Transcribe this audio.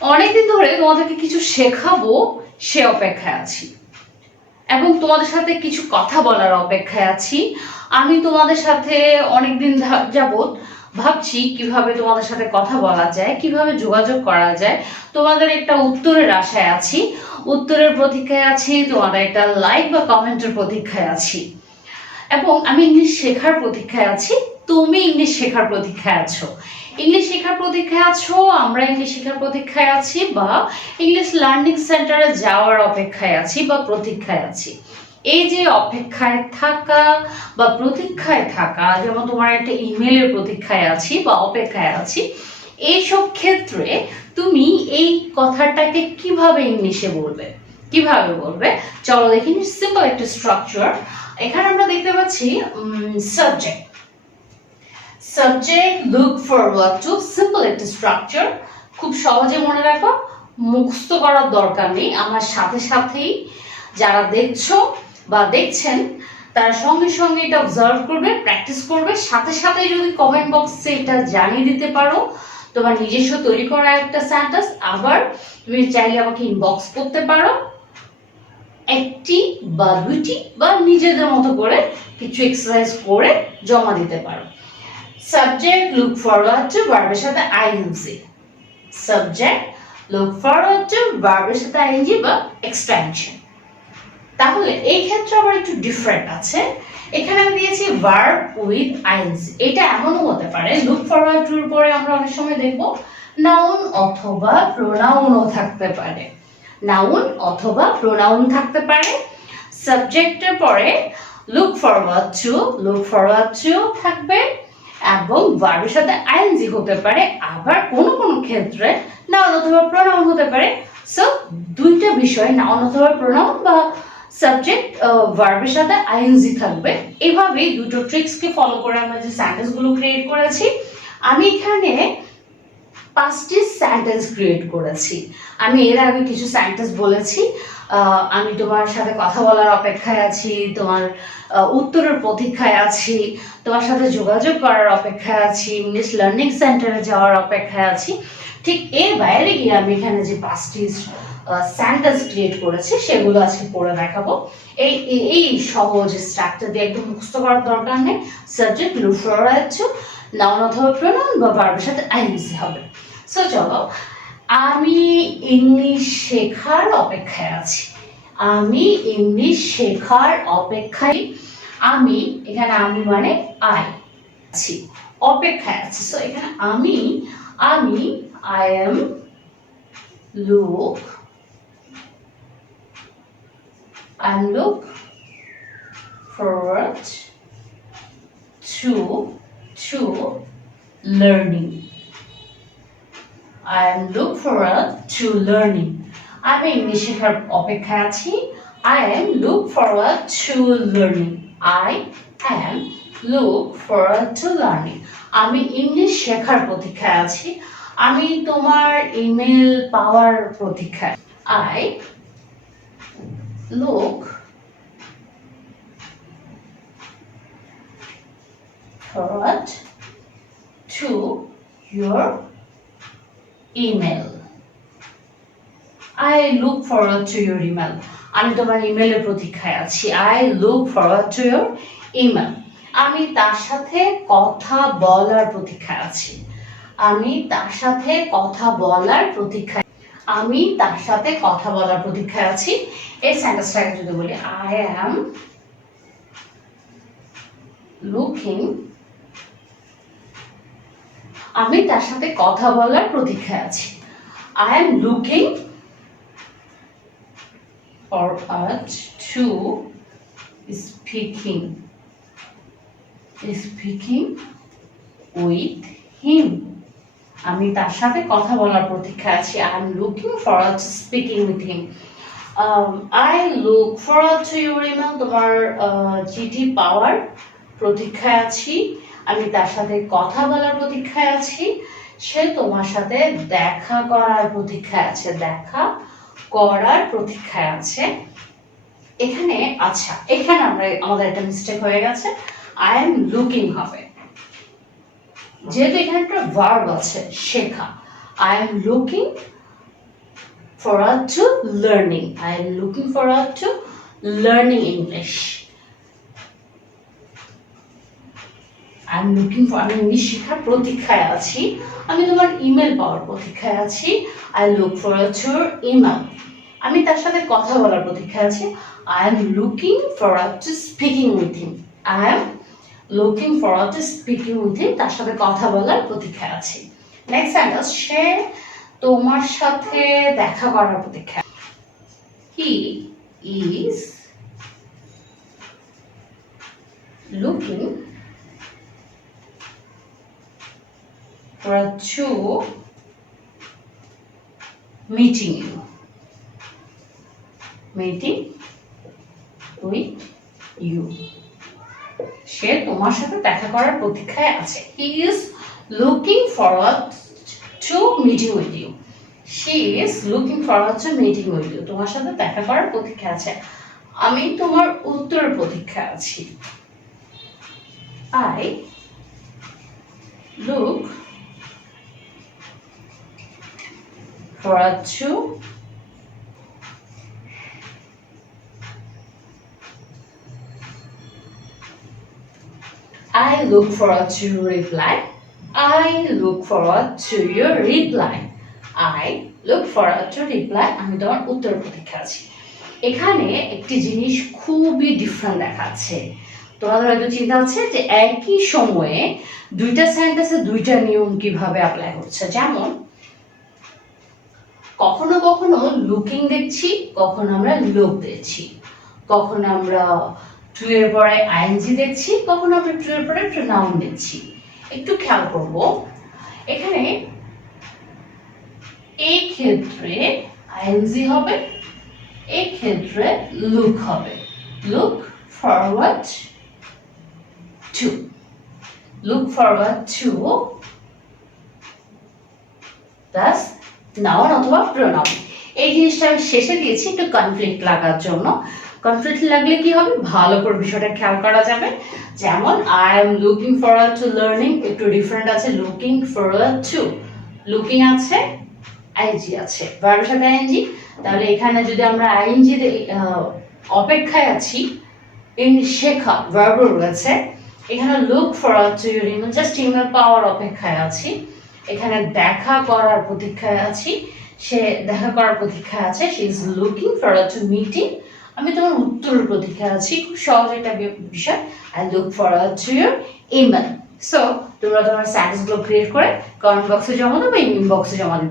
অনেকদিন ধরে তোমাদেরকে কিছু শেখাবো সে অপেক্ষায় আছি এবং তোমাদের সাথে কিছু কথা বলার অপেক্ষায় আছি। আমি তোমাদের সাথে অনেকদিন যাবত ভাবছি কিভাবে তোমাদের সাথে কথা বলা যায়, কিভাবে যোগাযোগ করা যায়। তোমাদের একটা উত্তরের আশায় আছি, উত্তরের প্রতীক্ষায় আছি, তোমাদের একটা লাইক বা কমেন্টের প্রতীক্ষায় আছি এবং আমি ইংলিশ শেখার প্রতীক্ষায় আছি। তুমি ইংলিশ শেখার প্রতীক্ষায় আছো, ইংলিশ শেখার প্রতীক্ষায় আছো, আমরা ইংলিশ শেখার প্রতীক্ষায় আছি বা ইংলিশ লার্নিং সেন্টারে যাওয়ার অপেক্ষায় আছি বা প্রতীক্ষায় আছি। এই যে অপেক্ষায় থাকা বা প্রতীক্ষায় থাকা, যেমন তোমার একটা ইমেলের প্রতীক্ষায় আছি বা অপেক্ষায় আছি, এইসব ক্ষেত্রে তুমি এই কথাটাকে কিভাবে ইংলিশে বলবে, কিভাবে বলবে? চলো দেখি। সিম্পল একটা স্ট্রাকচার এখানে আমরা দেখতে পাচ্ছি। Subject, subject, look forward two, simple একটা স্ট্রাকচার, খুব সহজে মনে রাখো, মুখস্থ করার দরকার নেই। আমার সাথে সাথেই যারা দেখছো বা দেখছেন তারা সঙ্গে সঙ্গে এটা অবজার্ভ করবে, প্র্যাকটিস করবে, সাথে সাথে যদি কমেন্ট বক্সে এটা জানিয়ে দিতে পারো তোমার নিজস্ব তৈরি করা একটা সেন্টেন্স। আবার তুমি চাইলে আমাকে ইনবক্স করতে পারো, একটি বা দুইটি বা নিজেদের মতো করে কিছু এক্সারসাইজ করে জমা দিতে পারো। সাবজেক্ট লুক ফরওয়ার্ড টু, ভার্বের সাথে ING. Subject look forward to, ভার্বের সাথে আইএনজি বা এক্সটেনশন। তাহলে এই ক্ষেত্রে আবার একটু ডিফারেন্ট আছে। এখানে আমি দিয়েছি ভার্ব উইথ আইএনজি। এটা এমনও হতে পারে লুক ফরওয়ার্ড টুর পরে আমরা অনেক সময় দেখব নাউন অথবা প্রোনাউনও থাকতে পারে, নাউন অথবা প্রোনাউন থাকতে পারে। সাবজেক্টের পরে লুক ফরওয়ার্ড টু থাকবে এবং ভার্বের সাথে আইএনজি হতে পারে, আবার কোনো কোনো ক্ষেত্রে নাউন অথবা প্রোনাউন হতে পারে। সো দুইটা বিষয়, নাউন অথবা প্রোনাউন বা সাবজেক্ট ভার্বের সাথে আইএনজি থাকবে। এভাবেই দুটো ট্রিক্সকে ফলো করে আমরা যে সেন্টেন্সগুলো ক্রিয়েট করেছি। আমি এখানে 5টি সেন্টেন্স ক্রিয়েট করেছি। আমি এর আগে কিছু সেন্টেন্স বলেছি। আমি তোমার সাথে কথা বলার অপেক্ষায় আছি, তোমার উত্তরের প্রতীক্ষায় আছি, তোমার সাথে যোগাযোগ করার অপেক্ষায় আছি, ইংলিশ লার্নিং সেন্টারে যাওয়ার অপেক্ষায় আছি। ঠিক এর বাইরে গিয়ে আমি এখানে যে 5টি সেন্টেন্স ক্রিয়েট করেছি সেগুলো আজকে পড়ে দেখাবো। এই এই সহজ স্ট্রাকচার দিয়ে একদম মুখস্থ করার দরকার নেই। Subject look forward two, noun অথবা প্রোনাউন বা ভার্বের সাথে আইএনজি হবে। সো চলো, আমি ইংলিশ শেখার অপেক্ষায় আছি, আমি ইংলিশ শেখার অপেক্ষায়, আমি এখানে আমি মানে আই আছি, অপেক্ষায় আছি। সো এখানে আমি আমি I am look forward to learning. I am look forward to learning. আমি ইংলিশ শেখার অপেক্ষায় আছি। I am look forward to learning. I am look forward to learning. আমি ইংলিশ শেখার প্রতীক্ষায় আছি। আমি তোমার ইমেল পাওয়ার প্রতীক্ষায়। I look forward to your email. I look forward to your email. আমি তোমার ইমেলের প্রতীক্ষায় আছি। I look forward to your email. আমি তার সাথে কথা বলার প্রতীক্ষায় আছি। আমি তার সাথে কথা বলার প্রতীক্ষায়, আমি তার সাথে কথা বলার প্রতীক্ষায় আছি। এই সেন্টেন্সটাকে যদি বলি, I am looking, আমি তার সাথে কথা বলার প্রতীক্ষায় আছি। I am looking forward to speaking with him. আমি তার সাথে কথা বলার প্রতীক্ষায় আছি। I am looking forward to speaking with him. I look forward to your email. তোমার চিঠি পাওয়ার প্রতীক্ষায় আছি। আমি তার সাথে কথা বলার প্রতীক্ষায় আছি। সে তোমার সাথে দেখা করার প্রতীক্ষায় আছে, দেখা করার প্রতীক্ষায় আছে। এখানে আচ্ছা, এখানে আমাদের একটা মিস্টেক হয়ে গেছে। I am looking হবে, যেহেতু এখানে একটা ভার্ব আছে শেখা। I am looking forward to learning. I am looking forward to learning English. I am looking for, আমি ইংলিশ শেখার প্রতীক্ষায় আছি, আমি তোমার ইমেল পাওয়ার প্রতীক্ষায় আছি। I look forward to your email. আমি তার সাথে কথা বলার প্রতীক্ষায় আছি। I am looking forward to speaking with him. I am looking forward to speaking with him. তার সাথে কথা বলার প্রতীক্ষায় আছি। নেক্সট সেন্টেন্স, সে তোমার সাথে দেখা করার প্রতীক্ষায়। He is looking forward to meeting you. Meeting with you. সে তোমার সাথে দেখা করার প্রতীক্ষায় আছে। He is looking forward to meeting with you. She is looking forward to meeting with you. তোমার সাথে দেখা করার প্রতীক্ষায় আছে। আমি তোমার উত্তরের প্রতীক্ষায় আছি। I look forward to I look forward to your reply. I look forward to your reply. I look forward to reply. আমি তোমার উত্তর প্রতীক্ষা আছি। এখানে একটি জিনিস খুবই ডিফারেন্ট দেখাচ্ছে। তোমাদের হয়তো চিন্তা হচ্ছে যে একই সময়ে দুইটা সেন্টেন্সে দুইটা নিয়ম কিভাবে অ্যাপ্লাই হচ্ছে। যেমন কখনো কখনো লুকিং দেখছি, কখনো আমরা লুক দেখছি, কখনো আমরা টু এর পরে আইএনজি দেখছি, কখনো আমরা টু এর পরে প্রোনাউন দেখছি। একটু খেয়াল করব, এখানে এই ক্ষেত্রে আইএনজি হবে, এই ক্ষেত্রে লুক হবে। Look forward two, look forward two plus noun অথবা প্রোনাউন। এই জিনিসটা আমি শেষে দিয়েছি একটু কনফ্লিক্ট লাগার জন্য। কনফ্লিক্ট লাগলে কি হবে, ভালো করে বিষয়টা খেয়াল করা যাবে। যেমন I am looking forward to learning, একটু ডিফারেন্ট আছে। লুকিং ফরওয়ার্ড টু, লুকিং আছে, আইএনজি আছে, ভার্বের সাথে আইএনজি। তাহলে এখানে যদি আমরা আইএনজি অপেক্ষায় আছি, ইন শেখা ভার্ব রয়েছে। এখানে look forward to your email, just email পাওয়ার অপেক্ষায় আছি। এখানে দেখা করার প্রতীক্ষায় আছি, সে দেখা করার প্রতীক্ষায় আছে। She is looking forward to meeting, আমি তোমার উত্তরের প্রতীক্ষায় আছি। খুব সহজ একটা বিষয়। I look forward to your email. So তোমরা তোমার সেন্টেন্সগুলো ক্রিয়েট করে কমেন্ট বক্সে জমা দাও বা ইমেল বক্সে জমা দিবে।